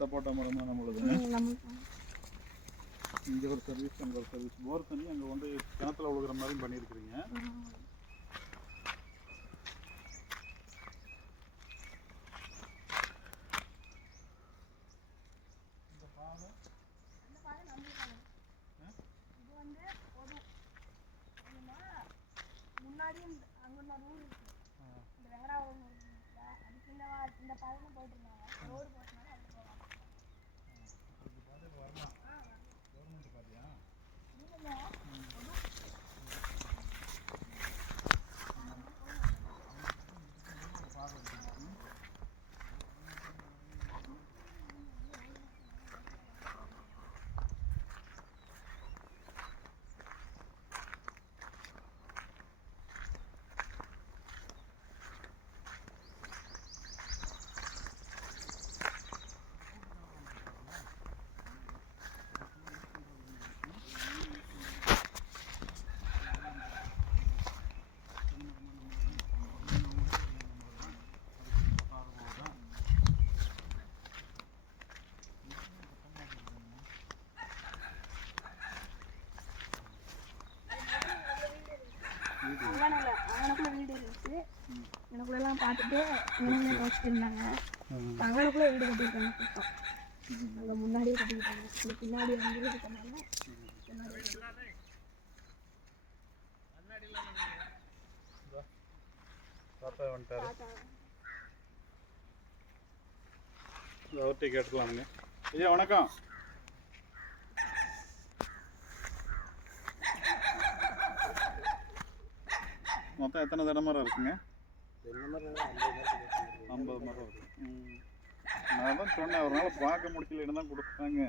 சப்போட்டா மரம் தான் நம்மளுது. இங்கே ஒரு சர்வீஸ், அங்கே ஒரு சர்வீஸ். போர் தண்ணி அங்கே வந்து கிணத்துல விழுகிற மாதிரியும் பண்ணியிருக்கிறீங்க. முன்னாடி அங்கே ஒரு ஊர் இருக்கு, இந்த வெங்கடாபுரம் அதுக்கு இந்த பாதையில் போயிட்டு இருந்தாங்க. ரோடு போட்டனால அதில் போவாங்க. அந்த பாதையில் வரலாம். கவர்மெண்ட் பாதையா? அங்கனக்குள்ள வீடு இருந்துச்சு. எனக்குள்ளெல்லாம் பார்த்துட்டு வச்சுட்டு இருந்தாங்க. அங்கனக்குள்ள வீடு கட்டியிருக்காங்க. கூட்டம் அங்கே முன்னாடியே கட்டிக்கிட்டாங்க. இந்த பின்னாடி வந்து இருக்கனால அவர்கிட்ட கேட்டுக்கலாமுங்க. ஐயா வணக்கம். மொத்தம் எத்தனை தடை மரம் இருக்குங்க? 50 மரம் இருக்கு. நான் தான் சொன்னேன், ஒரு நாள் பார்க்க முடியலன்னு தான் கொடுத்தாங்க.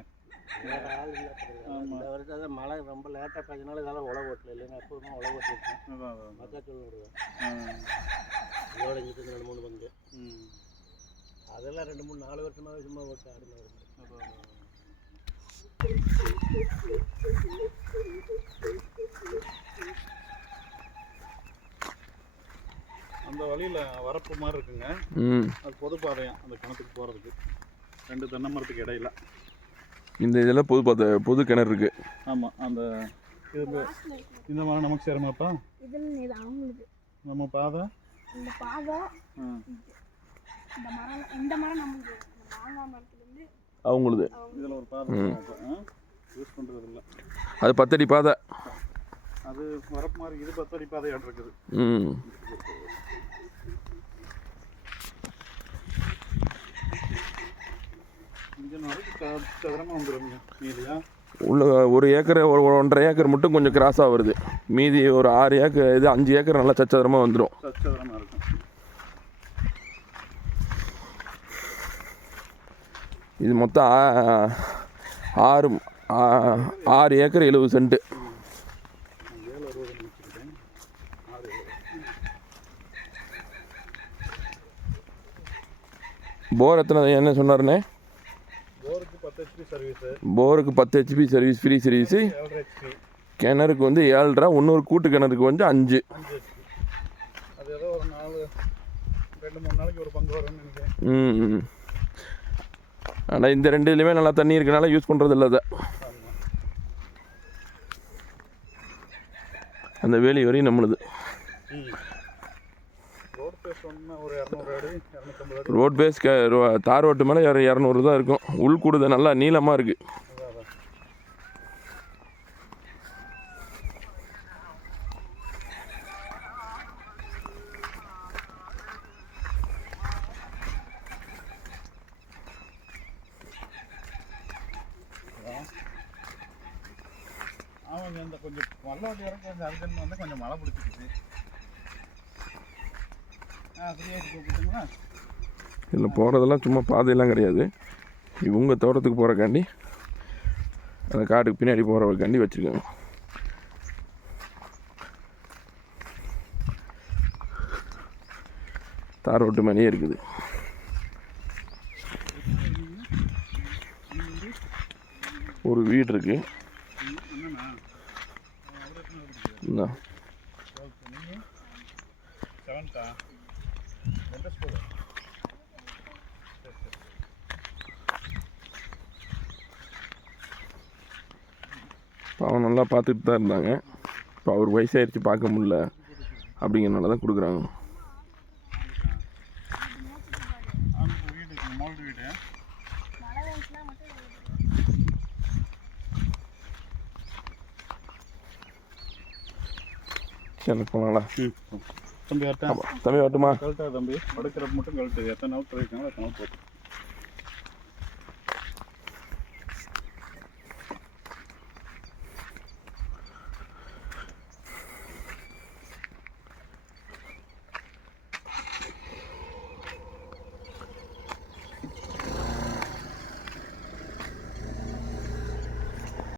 இந்த வருஷம் மழை ரொம்ப லேட்டாக பெஞ்சனால இதெல்லாம் உழவு ஓட்டல, இல்லைன்னா எப்போதுமே உழவு ஓட்டிருக்கேன். மக்காச்சோளம் விடுவேன். இதோட இங்கிட்டு 2-3 பங்கு. அதெல்லாம் 2-3-4 வருஷமாகவே சும்மா ஓட்டு ஆடுமா இருக்கு. அந்த வழியில் வரப்பு மாதிரி இருக்குங்க. அது பொது பாதையம் அந்த கிணத்துக்கு போகிறதுக்கு. 2 தென்னை மரத்துக்கு இடையில இந்த இதெல்லாம் பொது கிணறு இருக்கு. ஆமாம். அந்த இந்த மரம் நமக்கு சேருமாப்பா? இதில் அவங்களுக்கு நம்ம பாதை, இந்த பாதை, இந்த மரம் நமக்கு மாங்காய் மரத்துலேருந்து அவங்களுது. இதில் ஒரு பாதை யூஸ் பண்ணுறது இல்லை. அது 10 அடி பாதை. அது வரப்பு மாதிரி. இது 10 அடி பாதையாட்டு இருக்குது. உள்ள 1 ஏக்கர் 1.5 ஏக்கர் மட்டும் கொஞ்சம் கிராஸாக வருது. மீதி ஒரு 6 ஏக்கர், இது 5 ஏக்கர் நல்லா சச்சதரமாக வந்துடும். சச்சதரமாக இருக்கும். இது மொத்தம் 6 ஏக்கர் 70 சென்ட். போர் எத்தனை என்ன சொன்னாருண்ணே? போருக்கு 10 HP சர்வீஸ், ஃப்ரீ சர்வீஸு. கிணறுக்கு வந்து 7.5, இன்னொரு கூட்டு கிணறுக்கு வந்து 5. ஆனால் இந்த 2 இதுலையுமே நல்லா தண்ணி இருக்கனால யூஸ் பண்ணுறது இல்லை. அதை அந்த வேலி வரையும் நம்மளுது. ரோட் பேஸ் தார் ரோட்டு மேலே 200 தான் இருக்கும். உள்கூடுத நல்லா நீளமாக இருக்குது. அவங்க இந்த கொஞ்சம் மல்லாடி இறங்க கொஞ்சம் அதுக்குன்னு வந்து கொஞ்சம் மழை பிடிச்சிக்கிச்சு. இதில் போகிறதெல்லாம் சும்மா பாதையெல்லாம் கிடையாது. இவங்க தோட்டத்துக்கு போகிறக்காண்டி, அந்த காட்டுக்கு பின்னாடி போகிறவக்காண்டி வச்சுருக்காங்க. தார் ரோட்டு மேலேயே இருக்குது. ஒரு வீடு இருக்கு. பாவம் நல்லா பார்த்துட்டு தான் இருந்தாங்க. இப்போ அவர் வயசாகிடுச்சு பார்க்க முடியல அப்படிங்கிறனால தான் கொடுக்குறாங்க. வீடு மோல்டு வீடு மழை வந்துச்சுன்னா மட்டும் சரி போனாங்களா? தம்பி வரட்டா? தம்பி வரட்டுமா? கழட்டா தம்பி, படுக்கிறப்ப மட்டும் கழட்டு. எத்தனை நாள் போயிருக்காங்களோ அத்தனை நாள் போட்டு